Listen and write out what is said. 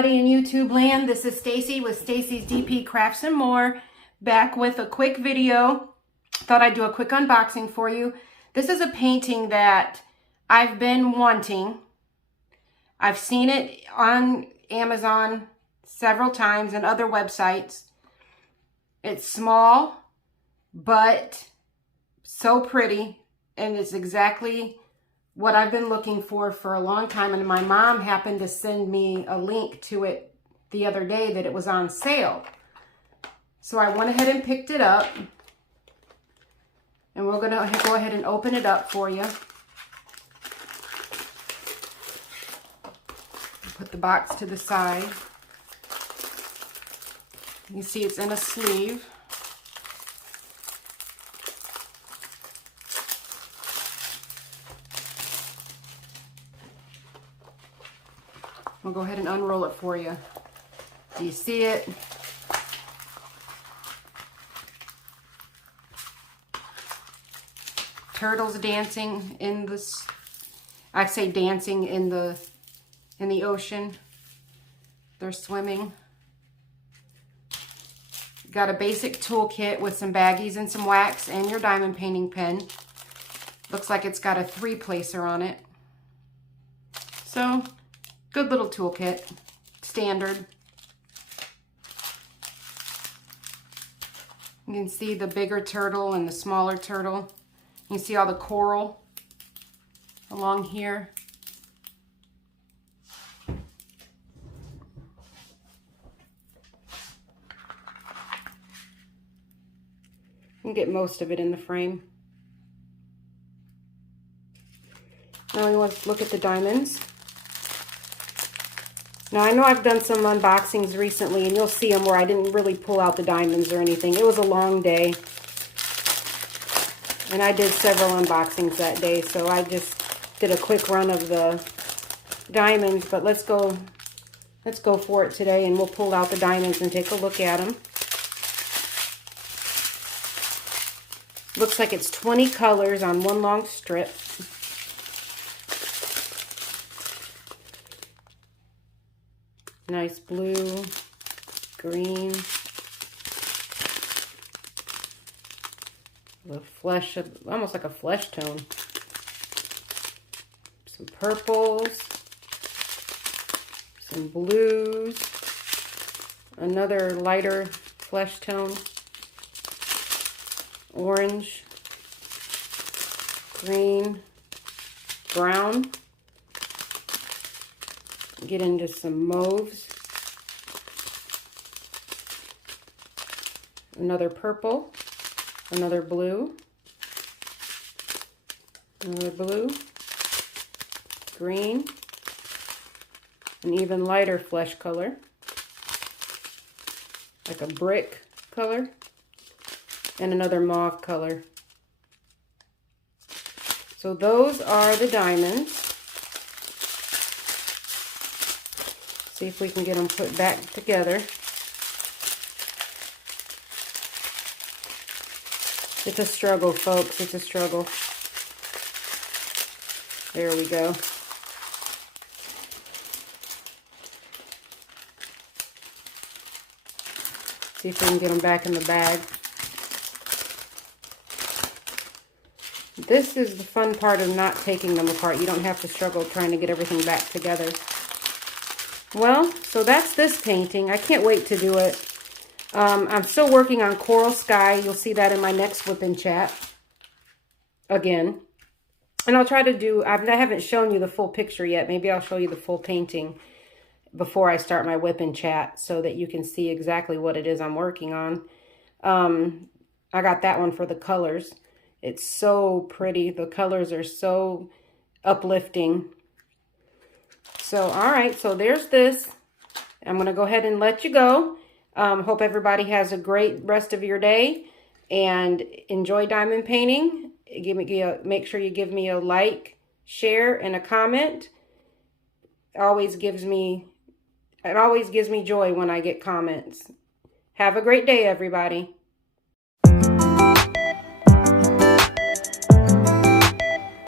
everybody in YouTube land. This is Stacy with Stacy's DP Crafts and More, back with a quick video. Thought I'd do a quick unboxing for you. This is a painting that I've been wanting. I've seen it on Amazon several times and other websites. It's small, but so pretty, and it's exactly what I've been looking for a long time. And my mom happened to send me a link to it the other day that it was on sale. So I went ahead and picked it up. And we're going to go ahead and open it up for you. Put the box to the side. You see it's in a sleeve. I'll go ahead and unroll it for you. Do you see it? Turtles dancing in this, I say dancing in the ocean. They're swimming. Got a basic toolkit with some baggies and some wax and your diamond painting pen. Looks like it's got a 3-placer on it. So, good little toolkit, standard. You can see the bigger turtle and the smaller turtle. You can see all the coral along here. You can get most of it in the frame. Now we want to look at the diamonds. Now, I know I've done some unboxings recently, and you'll see them where I didn't really pull out the diamonds or anything. It was a long day, and I did several unboxings that day, so I just did a quick run of the diamonds. But let's go for it today, and we'll pull out the diamonds and take a look at them. Looks like it's 20 colors on one long strip. Nice blue, green, the flesh, almost like a flesh tone. Some purples, some blues, another lighter flesh tone, orange, green, brown. Get into some mauves, another purple, another blue, another blue, green, an even lighter flesh color, like a brick color, and another mauve color. So those are the diamonds. See if we can get them put back together. It's a struggle, folks. It's a struggle. There we go. See if we can get them back in the bag. This is the fun part of not taking them apart. You don't have to struggle trying to get everything back together. Well, so that's this painting. I can't wait to do it. I'm still working on Coral Sky. You'll see that in my next whip and chat again. And I'll try to do, I haven't shown you the full picture yet. Maybe I'll show you the full painting before I start my whip and chat so that you can see exactly what it is I'm working on. I got that one for the colors. It's so pretty. The colors are so uplifting. So, all right, so there's this. I'm going to go ahead and let you go. Hope everybody has a great rest of your day and enjoy diamond painting. Make sure you give me a like, share, and a comment. It always gives me joy when I get comments. Have a great day, everybody.